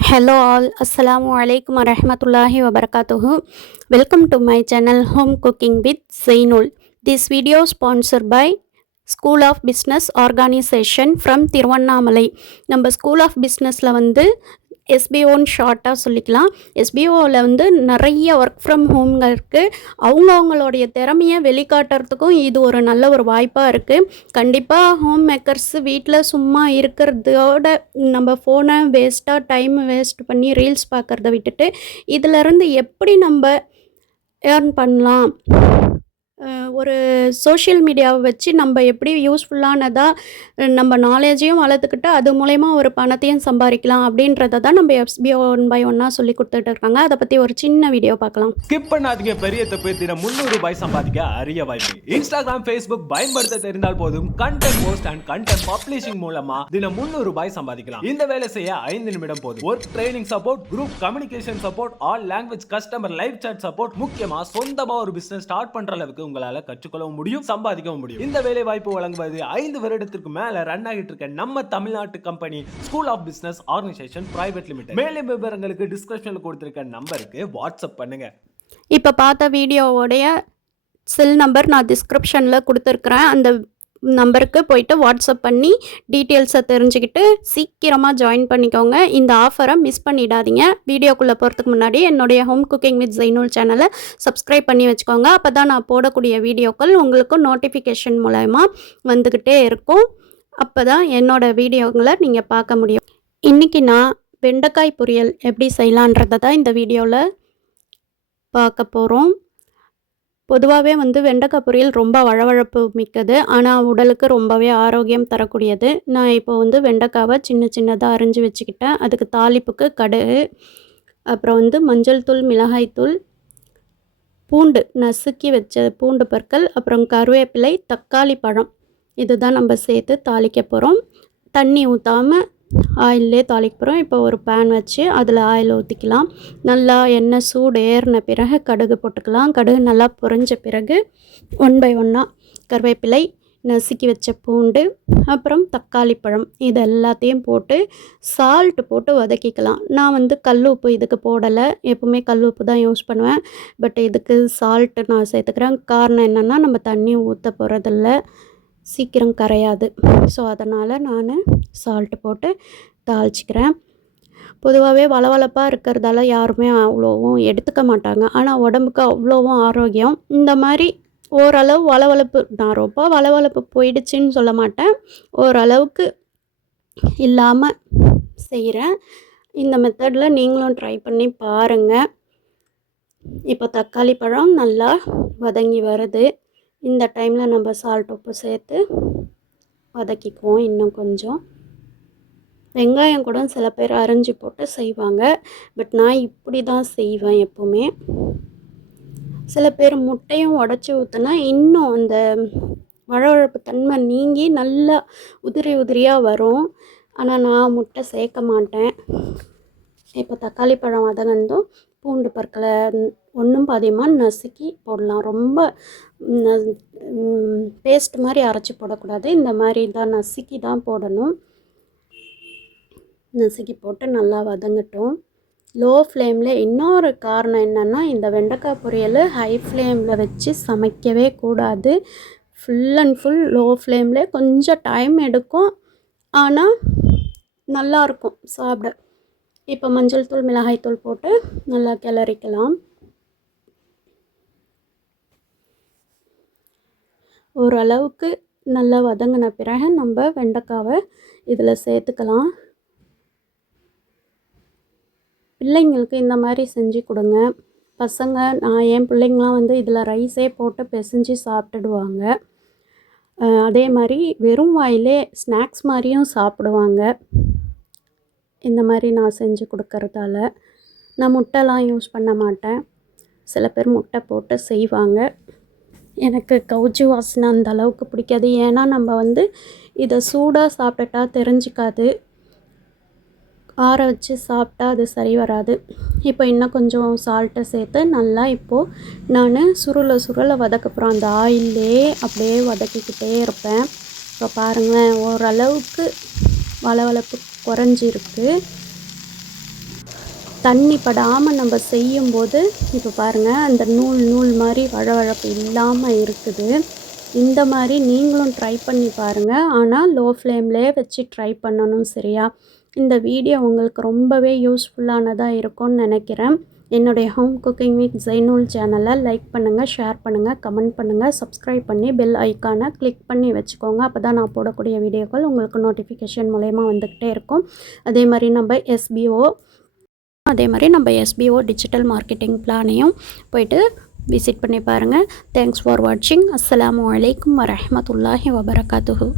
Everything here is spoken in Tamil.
Hello all, Assalamu alaikum warahmatullahi wabarakatuh. Welcome to my channel Home Cooking with Zainul. This video sponsored by School of Business Organization from Tiruvannamalai. நம்ம School of Businessல எஸ்பிஓன்னு ஷார்ட்டாக சொல்லிக்கலாம். எஸ்பிஓவில் நிறைய ஒர்க் ஃப்ரம் ஹோம்ங்க இருக்குது. அவங்களுடைய திறமையை வெளிக்காட்டுறதுக்கும் இது ஒரு நல்ல ஒரு வாய்ப்பாக இருக்குது. கண்டிப்பாக ஹோம் மேக்கர்ஸ் வீட்டில் சும்மா இருக்கிறதோட நம்ம ஃபோனை வேஸ்ட்டாக டைம் வேஸ்ட் பண்ணி ரீல்ஸ் பார்க்குறத விட்டுட்டு இதிலேருந்து எப்படி நம்ம ஏர்ன் பண்ணலாம், ஒரு சோஷியல் மீடியாவை வச்சு நம்ம எப்படி யூஸ்ஃபுல்லானதாக நம்ம நாலேஜையும் வளர்த்துக்கிட்டு அது மூலயமா ஒரு பணத்தையும் சம்பாதிக்கலாம் அப்படின்றத தான் நம்ம எஸ்பிஓ 1 by 1 சொல்லி கொடுத்துட்டு இருக்காங்க. அதை பற்றி ஒரு சின்ன வீடியோ பார்க்கலாம். ஸ்கிப் பண்ணாதீங்க. பெரிய தப்பு. தினம் 300 ரூபாய் சம்பாதிக்க அரிய வாய்ப்பு. இன்ஸ்டாகிராம், ஃபேஸ்புக் பயன்படுத்த தெரிந்தால் போதும் content post and content publishing மூலமா தினம் 300 ரூபாய் சம்பாதிக்கலாம். இந்த வேலை செய்ய 5 நிமிடம் போதும். Work training support, group communication support, all language customer live chat support, முக்கியமா சொந்தமா ஒரு பிசினஸ் ஸ்டார்ட் பண்ற அளவுக்கு உங்களால கற்றுக்கொள்ளவும் முடியும், சம்பாதிக்கவும் முடியும். இந்த வேலை வாய்ப்பு வழங்குவது 5 வருடத்திற்கு மேல ரன் ஆகிட்டு இருக்க நம்ம தமிழ்நாட்டு company school of business organisation private limited. மேலும் விவரங்களுக்கு டிஸ்கிரிப்ஷன்ல கொடுத்திருக்க நம்பருக்கு வாட்ஸ்அப் பண்ணுங்க. இப்ப பார்த்த வீடியோவோடைய செல் நம்பர் நான் டிஸ்கிரிப்ஷனில் கொடுத்துருக்குறேன். அந்த நம்பருக்கு போயிட்டு வாட்ஸ்அப் பண்ணி டீட்டெயில்ஸை தெரிஞ்சுக்கிட்டு சீக்கிரமாக ஜாயின் பண்ணிக்கோங்க. இந்த ஆஃபரை மிஸ் பண்ணிடாதீங்க. வீடியோக்குள்ளே போகிறதுக்கு முன்னாடி என்னுடைய ஹோம் குக்கிங் வித் ஜைனுல் சேனலை சப்ஸ்கிரைப் பண்ணி வச்சுக்கோங்க. அப்போ தான் நான் போடக்கூடிய வீடியோக்கள் உங்களுக்கு நோட்டிஃபிகேஷன் மூலமா வந்துக்கிட்டே இருக்கும். அப்போ தான் என்னோடய வீடியோங்களை நீங்கள் பார்க்க முடியும். இன்றைக்கி நான் வெண்டைக்காய் பொரியல் எப்படி செய்யலான்றதை தான் இந்த வீடியோவில் பார்க்க போகிறோம். பொதுவாகவே வெண்டைக்காய் பொரியல் ரொம்ப வழவழப்பு மிக்கது, ஆனால் உடலுக்கு ரொம்பவே ஆரோக்கியம் தரக்கூடியது. நான் இப்போ வெண்டைக்காவை சின்ன சின்னதாக அரிஞ்சு வச்சுக்கிட்டேன். அதுக்கு தாளிப்புக்கு கடுகு, அப்புறம் மஞ்சள் தூள், மிளகாய் தூள், பூண்டு நசுக்கி வச்ச பூண்டு பற்கள், அப்புறம் கருவேப்பிலை, தக்காளி பழம், இதுதான் நம்ம சேர்த்து தாளிக்க போகிறோம். தண்ணி ஊற்றாமல் ஆயிலே தாளிக்க போகிறோம். இப்போ ஒரு பேன் வச்சு அதில் ஆயில் ஊற்றிக்கலாம். நல்லா எண்ணெய் சூடு ஏறின பிறகு கடுகு போட்டுக்கலாம். கடுகு நல்லா பொரிஞ்ச பிறகு 1 by 1 கருவேப்பிலை, நசுக்கி வச்ச பூண்டு, அப்புறம் தக்காளி பழம், இது எல்லாத்தையும் போட்டு சால்ட் போட்டு வதக்கிக்கலாம். நான் கல் உப்பு இதுக்கு போடலை, எப்பவுமே கல் உப்பு தான் யூஸ் பண்ணுவேன். பட் இதுக்கு சால்ட்டு நான் சேர்த்துக்கிறேன். காரணம் என்னென்னா நம்ம தண்ணி ஊற்ற போகிறதில்ல, சீக்கிரம் கரையாது. ஸோ அதனால் நான் சால்ட்டு போட்டு தாளிச்சிக்கிறேன். பொதுவாகவே வளவளப்பாக இருக்கிறதால யாருமே அவ்வளோவும் எடுத்துக்க மாட்டாங்க, ஆனால் உடம்புக்கு அவ்வளோவும் ஆரோக்கியம். இந்த மாதிரி ஓரளவு வளவளப்பு, நான் ரொம்ப வளவளப்பு போயிடுச்சின்னு சொல்ல மாட்டேன், ஓரளவுக்கு இல்லாமல் செய்கிறேன். இந்த மெத்தடில் நீங்களும் ட்ரை பண்ணி பாருங்கள். இப்போ தக்காளி பழம் நல்லா வதங்கி வருது. இந்த டைமில் நம்ம சால்ட் உப்பு சேர்த்து வதக்கிக்குவோம். இன்னும் கொஞ்சம் வெங்காயம் கூட சில பேர் அரைஞ்சி போட்டு செய்வாங்க, பட் நான் இப்படி தான் செய்வேன் எப்போவுமே. சில பேர் முட்டையும் உடச்சி ஊற்றுனா இன்னும் அந்த வழவழப்பு தன்மை நீங்கி நல்லா உதிரி உதிரியாக வரும். ஆனால் நான் முட்டை சேர்க்க மாட்டேன். இப்போ தக்காளி பழம் வதங்கந்தும் பூண்டு பற்களை 1 பாதியமாக நசுக்கி போடலாம். ரொம்ப பேஸ்ட் மாதிரி அரைச்சி போடக்கூடாது, இந்த மாதிரி தான் நசுக்கி தான் போடணும். நசுக்கி போட்டு நல்லா வதங்கட்டும். லோ ஃப்ளேமில். இன்னொரு காரணம் என்னென்னா, இந்த வெண்டைக்காய் பொரியல் ஹை ஃப்ளேமில் வச்சு சமைக்கவே கூடாது. ஃபுல் அண்ட் ஃபுல் லோ ஃப்ளேமில். கொஞ்சம் டைம் எடுக்கும், ஆனால் நல்லாயிருக்கும் சாப்பிட. இப்போ மஞ்சள் தூள், மிளகாய் தூள் போட்டு நல்லா கிளறிக்கலாம். ஓரளவுக்கு நல்லா வதங்கின பிறகு நம்ம வெண்டைக்காவை இதில் சேர்த்துக்கலாம். பிள்ளைங்களுக்கு இந்த மாதிரி செஞ்சு கொடுங்க. பசங்க, நான் என் பிள்ளைங்களாம் இதில் ரைஸே போட்டு பிசைஞ்சு சாப்பிட்டுடுவாங்க. அதே மாதிரி வெறும் வாயிலே ஸ்நாக்ஸ் மாதிரியும் சாப்பிடுவாங்க. இந்த மாதிரி நான் செஞ்சு கொடுக்கறதால நான் முட்டைலாம் யூஸ் பண்ண மாட்டேன். சில பேர் முட்டை போட்டு செய்வாங்க. எனக்கு கவுச்சி வாசனை அந்த அளவுக்கு பிடிக்காது. ஏன்னா நம்ம இதை சூடாக சாப்பிட்டுட்டா தெரிஞ்சிக்காது, ஆற வச்சு சாப்பிட்டா அது சரி வராது. இப்போ இன்னும் கொஞ்சம் சால்ட்டை சேர்த்து நல்லா இப்போது நான் சுருளை வதக்க போகிறேன். அந்த ஆயிலே அப்படியே வதக்கிக்கிட்டே இருப்பேன். இப்போ பாருங்களேன், ஓரளவுக்கு வளவளப்பு குறைஞ்சிருக்கு. தண்ணி படாமல் நம்ம செய்யும்போது இப்போ பாருங்கள் அந்த நூல் மாதிரி வழவழப்பு இல்லாமல் இருக்குது. இந்த மாதிரி நீங்களும் ட்ரை பண்ணி பாருங்கள். ஆனால் லோ ஃப்ளேம்லேயே வச்சு ட்ரை பண்ணணும், சரியா? இந்த வீடியோ உங்களுக்கு ரொம்பவே யூஸ்ஃபுல்லானதாக இருக்கும்னு நினைக்கிறேன். என்னுடைய ஹோம் குக்கிங் வித் ஜைனுல் சேனலை லைக் பண்ணுங்கள், ஷேர் பண்ணுங்கள், கமெண்ட் பண்ணுங்கள், சப்ஸ்கிரைப் பண்ணி பெல் ஐக்கானை கிளிக் பண்ணி வச்சுக்கோங்க. அப்போ தான் நான் போடக்கூடிய வீடியோக்கள் உங்களுக்கு நோட்டிஃபிகேஷன் மூலயமா வந்துக்கிட்டே இருக்கும். அதே மாதிரி நம்ம எஸ்பிஓ டிஜிட்டல் மார்க்கெட்டிங் பிளானையும் போயிட்டு விசிட் பண்ணி பாருங்கள். தேங்க்ஸ் ஃபார் வாட்சிங். அஸ்ஸலாமு அலைக்கும் வரஹ்மத்துல்லாஹி வபரகாத்துஹு.